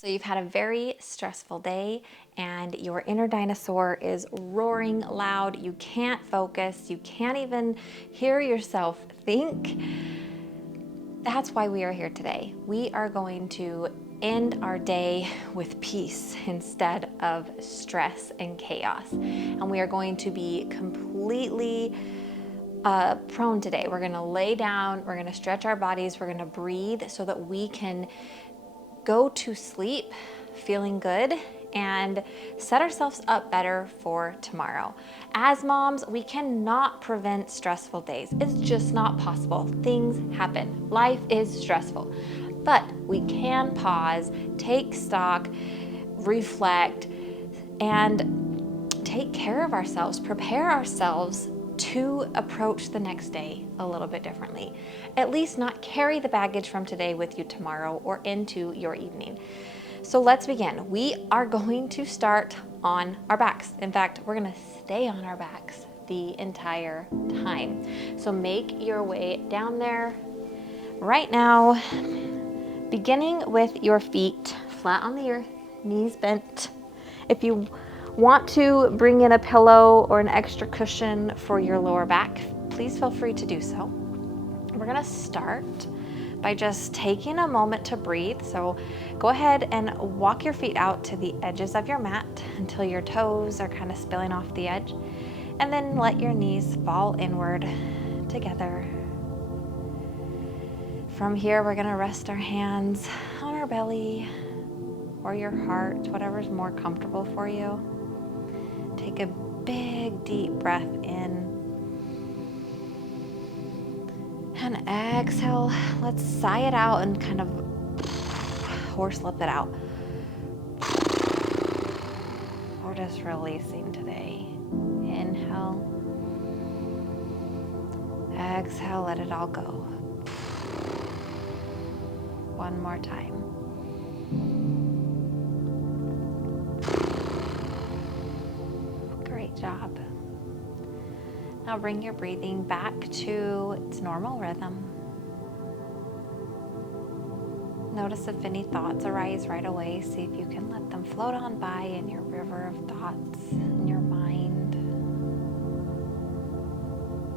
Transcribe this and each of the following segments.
So you've had a very stressful day and your inner dinosaur is roaring loud. You can't focus. You can't even hear yourself think. That's why we are here today. We are going to end our day with peace instead of stress and chaos. And we are going to be completely prone today. We're going to lay down, we're going to stretch our bodies, we're going to breathe so that we can go to sleep feeling good and set ourselves up better for tomorrow. As moms, we cannot prevent stressful days. It's just not possible. Things happen. Life is stressful. But we can pause, take stock, reflect, and take care of ourselves, prepare ourselves to approach the next day a little bit differently. At least not carry the baggage from today with you tomorrow or into your evening. So let's begin. We are going to start on our backs. In fact, we're going to stay on our backs the entire time. So make your way down there right now, beginning with your feet flat on the earth, knees bent. If you want to bring in a pillow or an extra cushion for your lower back, please feel free to do so. We're gonna start by just taking a moment to breathe. So go ahead and walk your feet out to the edges of your mat until your toes are kind of spilling off the edge. And then let your knees fall inward together. From here, we're gonna rest our hands on our belly or your heart, whatever's more comfortable for you. Take a big, deep breath in. And exhale. Let's sigh it out and kind of horse lip it out. We're just releasing today. Inhale. Exhale, let it all go. One more time. Great job. Now bring your breathing back to its normal rhythm. Notice if any thoughts arise right away. See if you can let them float on by in your river of thoughts, in your mind,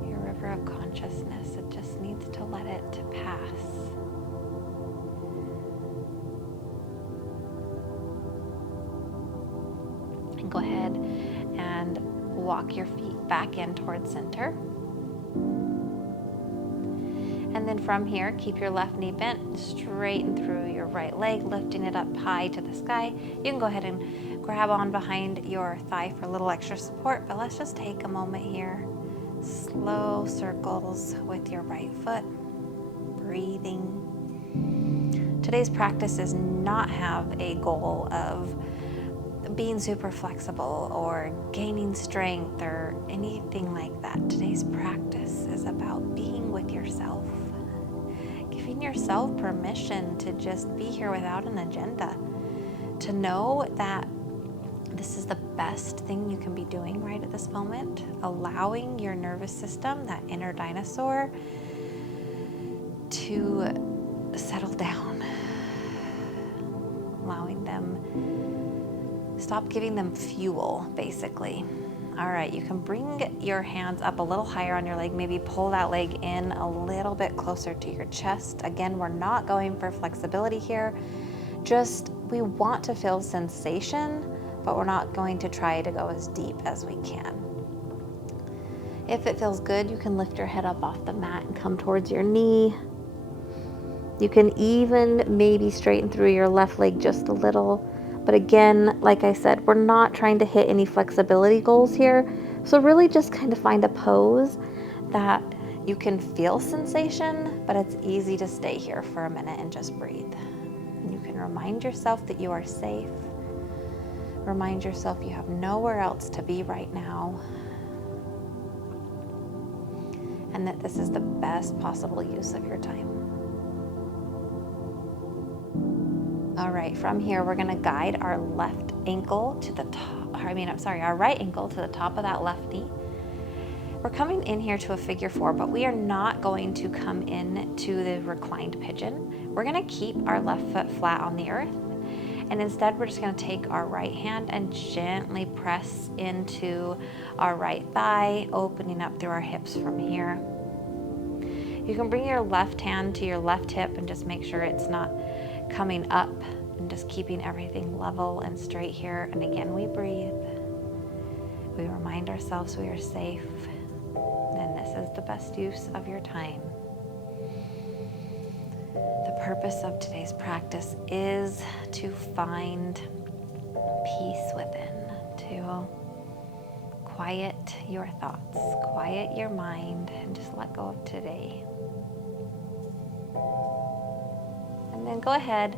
your river of consciousness. It just needs to let it pass. And go ahead and walk your feet back in towards center. And then from here, keep your left knee bent, straighten through your right leg, lifting it up high to the sky. You can go ahead and grab on behind your thigh for a little extra support, but let's just take a moment here. Slow circles with your right foot, breathing. Today's practice does not have a goal of being super flexible or gaining strength or anything like that. Today's practice is about being with yourself, giving yourself permission to just be here without an agenda, to know that this is the best thing you can be doing right at this moment, allowing your nervous system, that inner dinosaur, to settle down, allowing them, stop giving them fuel, basically. All right, you can bring your hands up a little higher on your leg, maybe pull that leg in a little bit closer to your chest. Again, we're not going for flexibility here. Just, we want to feel sensation, but we're not going to try to go as deep as we can. If it feels good, you can lift your head up off the mat and come towards your knee. You can even maybe straighten through your left leg just a little. But again, like I said, we're not trying to hit any flexibility goals here. So really just kind of find a pose that you can feel sensation, but it's easy to stay here for a minute and just breathe. And you can remind yourself that you are safe. Remind yourself you have nowhere else to be right now. And that this is the best possible use of your time. All right, from here, we're gonna guide our left ankle to the top, our right ankle to the top of that left knee. We're coming in here to a figure four, but we are not going to come in to the reclined pigeon. We're gonna keep our left foot flat on the earth, And instead, we're just gonna take our right hand and gently press into our right thigh, opening up through our hips from here. You can bring your left hand to your left hip and just make sure it's not coming up, and just keeping everything level and straight here. And again, we breathe. We remind ourselves we are safe, and this is the best use of your time. The purpose of today's practice is to find peace within, to quiet your thoughts, quiet your mind, and just let go of today. And then go ahead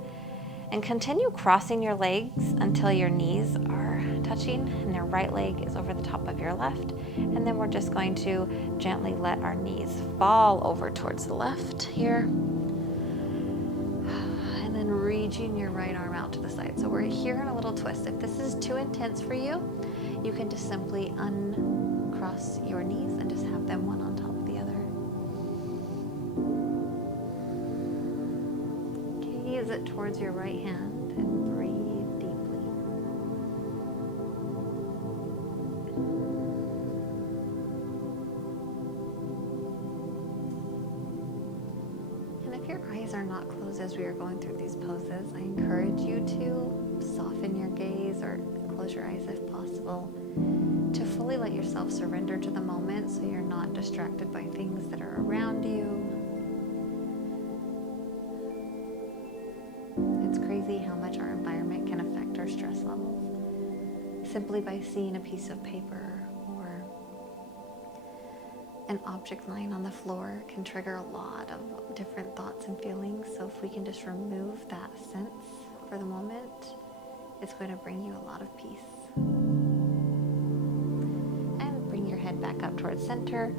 and continue crossing your legs until your knees are touching and your right leg is over the top of your left. And then we're just going to gently let our knees fall over towards the left here. And then reaching your right arm out to the side. So we're here in a little twist. If this is too intense for you, you can just simply uncross your knees and just have them one on top of the other. Gaze it towards your right hand and breathe deeply. And if your eyes are not closed as we are going through these poses, I encourage you to soften your gaze or close your eyes if possible, to fully let yourself surrender to the moment so you're not distracted by things that are around you. It's crazy how much our environment can affect our stress levels. Simply by seeing a piece of paper or an object lying on the floor can trigger a lot of different thoughts and feelings. So if we can just remove that sense for the moment, it's going to bring you a lot of peace. And bring your head back up towards center.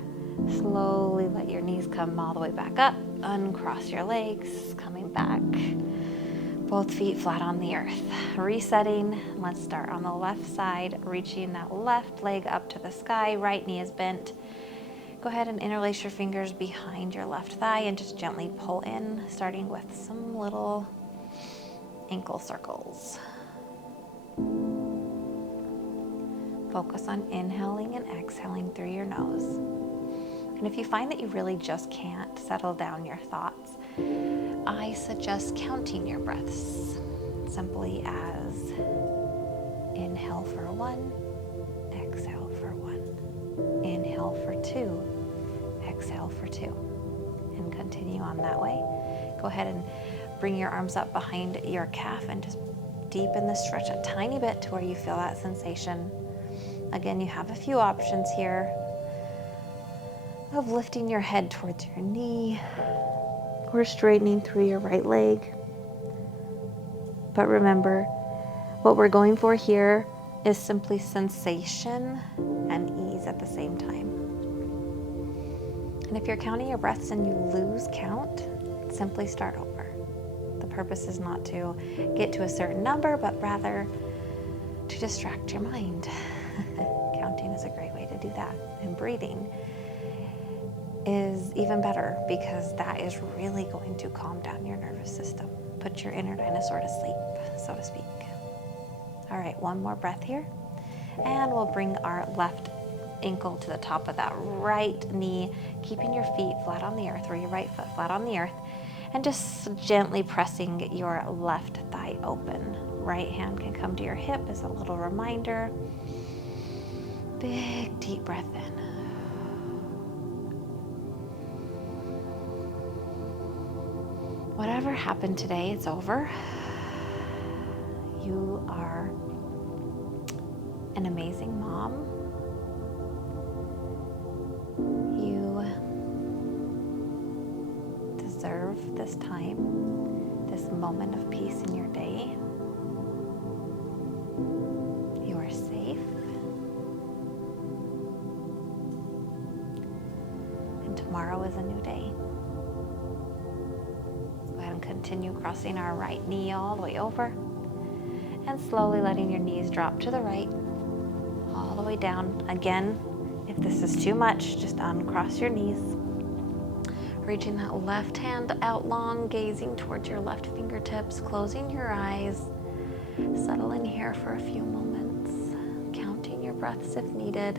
Slowly let your knees come all the way back up. Uncross your legs, coming back. Both feet flat on the earth. Resetting. Let's start on the left side, reaching that left leg up to the sky. Right knee is bent. Go ahead and interlace your fingers behind your left thigh and just gently pull in, starting with some little ankle circles. Focus on inhaling and exhaling through your nose. And if you find that you really just can't settle down your thoughts, I suggest counting your breaths simply as inhale for 1, exhale for 1, inhale for 2, exhale for 2, and continue on that way. Go ahead and bring your arms up behind your calf and just deepen the stretch a tiny bit to where you feel that sensation. Again, you have a few options here of lifting your head towards your knee or straightening through your right leg. But remember, what we're going for here is simply sensation and ease at the same time. And if you're counting your breaths and you lose count, simply start over. The purpose is not to get to a certain number, but rather to distract your mind. Counting is a great way to do that. And breathing is even better because that is really going to calm down your nervous system. Put your inner dinosaur to sleep, so to speak. All right, one more breath here. And we'll bring our left ankle to the top of that right knee, keeping your feet flat on the earth or your right foot flat on the earth, and just gently pressing your left thigh open. Right hand can come to your hip as a little reminder. Big, deep breath in. Whatever happened today, it's over. You are an amazing mom. You deserve this time, this moment of peace in your day. You are safe. And tomorrow is a new day. Go ahead and continue crossing our right knee all the way over and slowly letting your knees drop to the right, all the way down. Again, if this is too much, just uncross your knees. Reaching that left hand out long, gazing towards your left fingertips, closing your eyes, here for a few moments, counting your breaths if needed,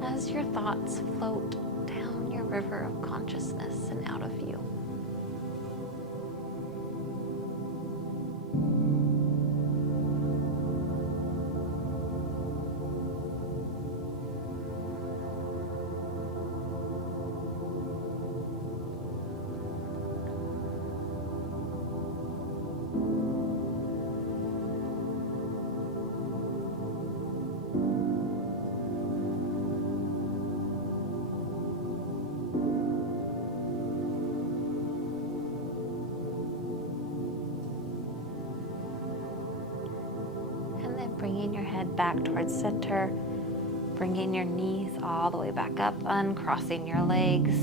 as your thoughts float down your river of consciousness and out of view. And then bringing your head back towards center, bringing your knees all the way back up, uncrossing your legs.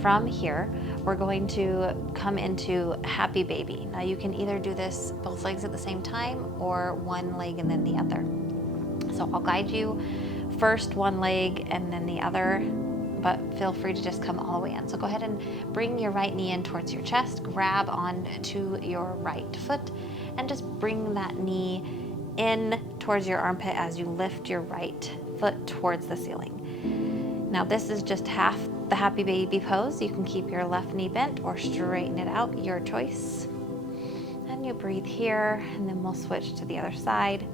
From here, we're going to come into happy baby. Now you can either do this both legs at the same time or one leg and then the other. So I'll guide you first one leg and then the other, but feel free to just come all the way in. So go ahead and bring your right knee in towards your chest, grab onto your right foot, and just bring that knee in towards your armpit as you lift your right foot towards the ceiling. Now this is just half the happy baby pose. You can keep your left knee bent or straighten it out, your choice. And you breathe here, and then we'll switch to the other side.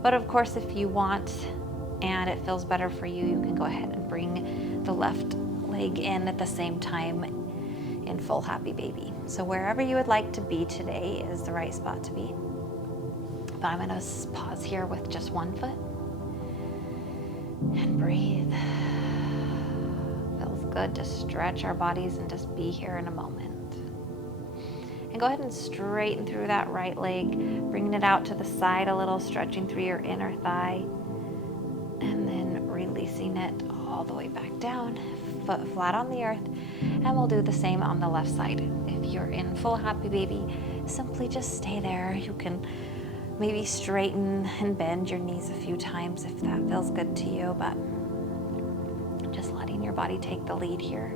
But of course, if you want and it feels better for you, you can go ahead and bring the left leg in at the same time in full happy baby. So wherever you would like to be today is the right spot to be. But I'm gonna pause here with just one foot and breathe. Feels good to stretch our bodies and just be here in a moment. And go ahead and straighten through that right leg, bringing it out to the side a little, stretching through your inner thigh, and then releasing it all the way back down, foot flat on the earth. And we'll do the same on the left side. If you're in full happy baby, simply just stay there. You can maybe straighten and bend your knees a few times if that feels good to you, but just letting your body take the lead here.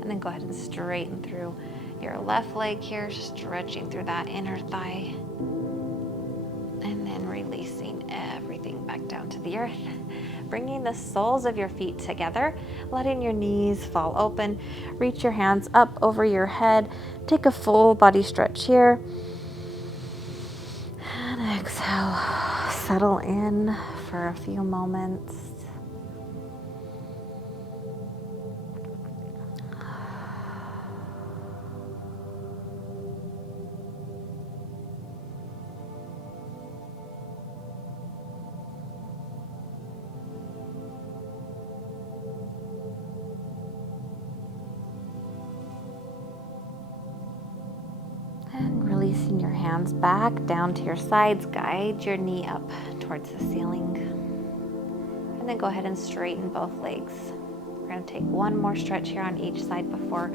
And then go ahead and straighten through your left leg here, stretching through that inner thigh. And then releasing everything back down to the earth. Bringing the soles of your feet together, letting your knees fall open. Reach your hands up over your head. Take a full body stretch here. And exhale. Settle in for a few moments. And releasing your hands back down to your sides, guide your knee up towards the ceiling. And then go ahead and straighten both legs. We're going to take one more stretch here on each side before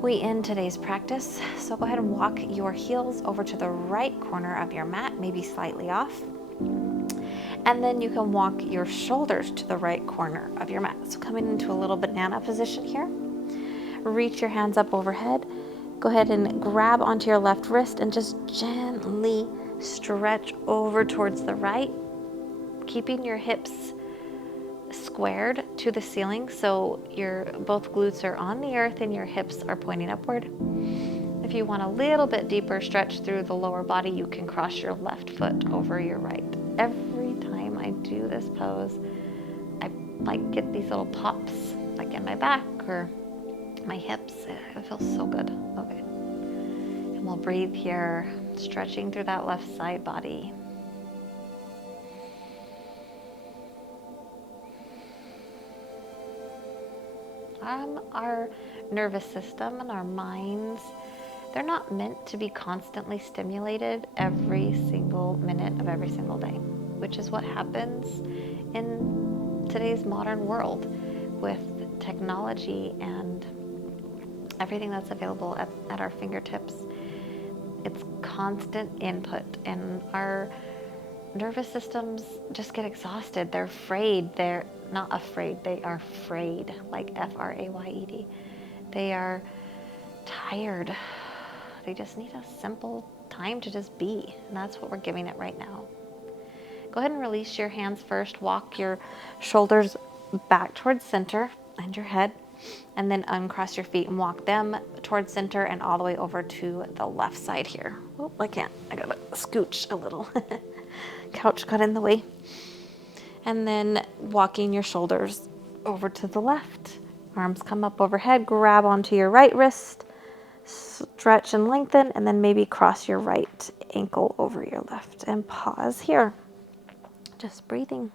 we end today's practice. So go ahead and walk your heels over to the right corner of your mat, maybe slightly off. And then you can walk your shoulders to the right corner of your mat. So coming into a little banana position here. Reach your hands up overhead. Go ahead and grab onto your left wrist and just gently stretch over towards the right, keeping your hips squared to the ceiling so your both glutes are on the earth and your hips are pointing upward. If you want a little bit deeper stretch through the lower body, you can cross your left foot over your right. Every time I do this pose, I like get these little pops like in my back or my hips. It feels so good. Okay. And we'll breathe here, stretching through that left side body. Our nervous system and our minds, they're not meant to be constantly stimulated every single minute of every single day, which is what happens in today's modern world with technology and everything that's available at our fingertips. It's constant input, and our nervous systems just get exhausted. They're afraid. They're not afraid. They are frayed, like F-R-A-Y-E-D. They are tired. They just need a simple time to just be. And that's what we're giving it right now. Go ahead and release your hands first. Walk your shoulders back towards center and your head. And then uncross your feet and walk them towards center and all the way over to the left side here. Oh, I can't. I gotta scooch a little. Couch got in the way. And then walking your shoulders over to the left. Arms come up overhead. Grab onto your right wrist. Stretch and lengthen. And then maybe cross your right ankle over your left. And pause here. Just breathing.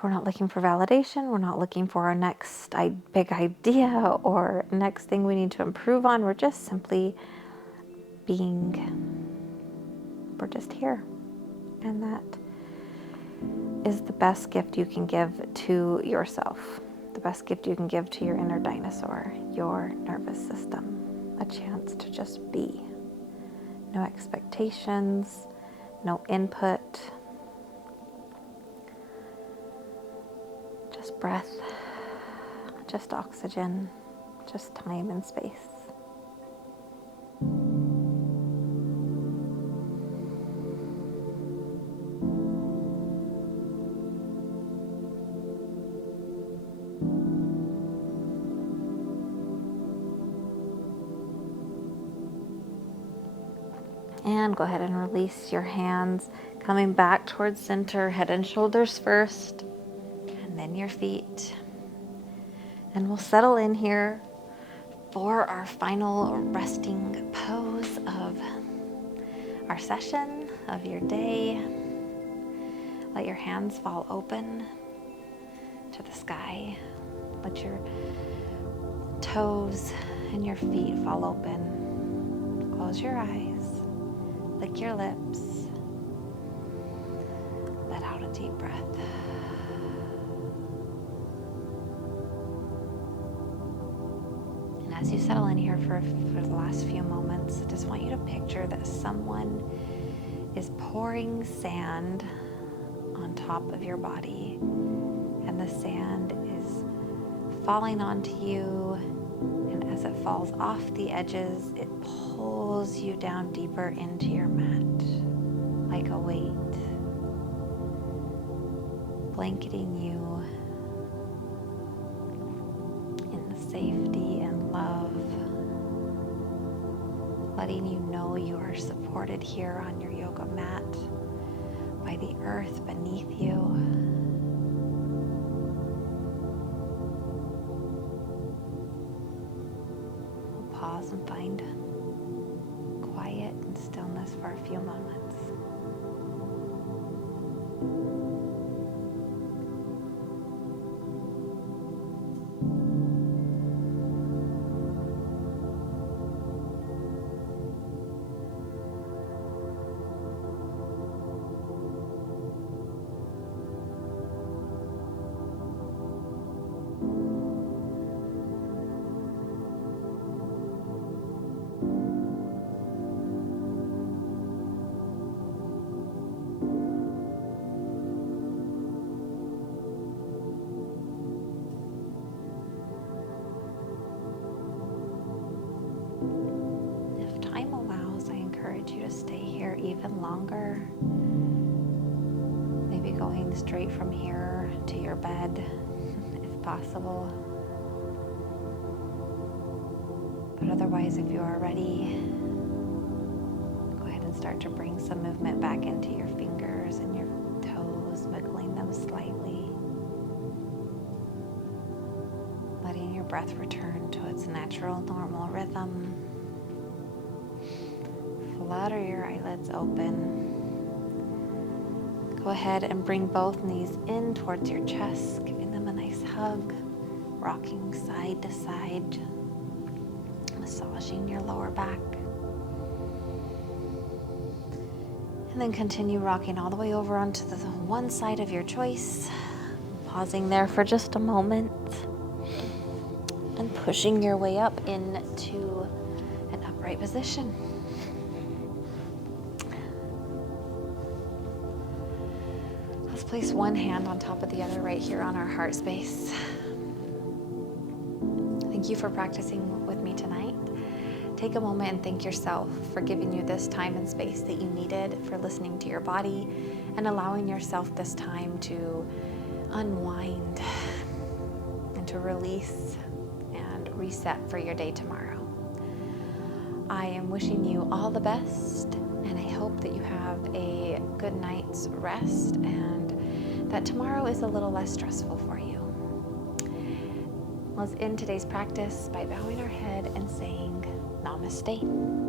We're not looking for validation. We're not looking for our next big idea or next thing we need to improve on. We're just simply being. We're just here. And that is the best gift you can give to yourself. The best gift you can give to your inner dinosaur, your nervous system. A chance to just be. No expectations, no input. Just breath, just oxygen, just time and space. And go ahead and release your hands, coming back towards center, head and shoulders first. Then your feet. And we'll settle in here for our final resting pose of our session, of your day. Let your hands fall open to the sky. Let your toes and your feet fall open. Close your eyes. Lick your lips. Let out a deep breath. As you settle in here for the last few moments, I just want you to picture that someone is pouring sand on top of your body, and the sand is falling onto you, and as it falls off the edges, it pulls you down deeper into your mat like a weight, blanketing you in the safety and love, letting you know you are supported here on your yoga mat by the earth beneath you. We'll pause and find quiet and stillness for a few moments. You to stay here even longer, maybe going straight from here to your bed if possible, but otherwise, if you are ready, go ahead and start to bring some movement back into your fingers and your toes, wiggling them slightly, letting your breath return to its natural, normal rhythm. Flutter your eyelids open. Go ahead and bring both knees in towards your chest, giving them a nice hug, rocking side to side, massaging your lower back. And then continue rocking all the way over onto the one side of your choice, pausing there for just a moment, and pushing your way up into an upright position. place one hand on top of the other right here on our heart space. Thank you for practicing with me tonight. Take a moment and thank yourself for giving you this time and space that you needed, for listening to your body and allowing yourself this time to unwind and to release and reset for your day tomorrow. I am wishing you all the best, and I hope that you have a good night's rest and that tomorrow is a little less stressful for you. Let's end today's practice by bowing our head and saying Namaste.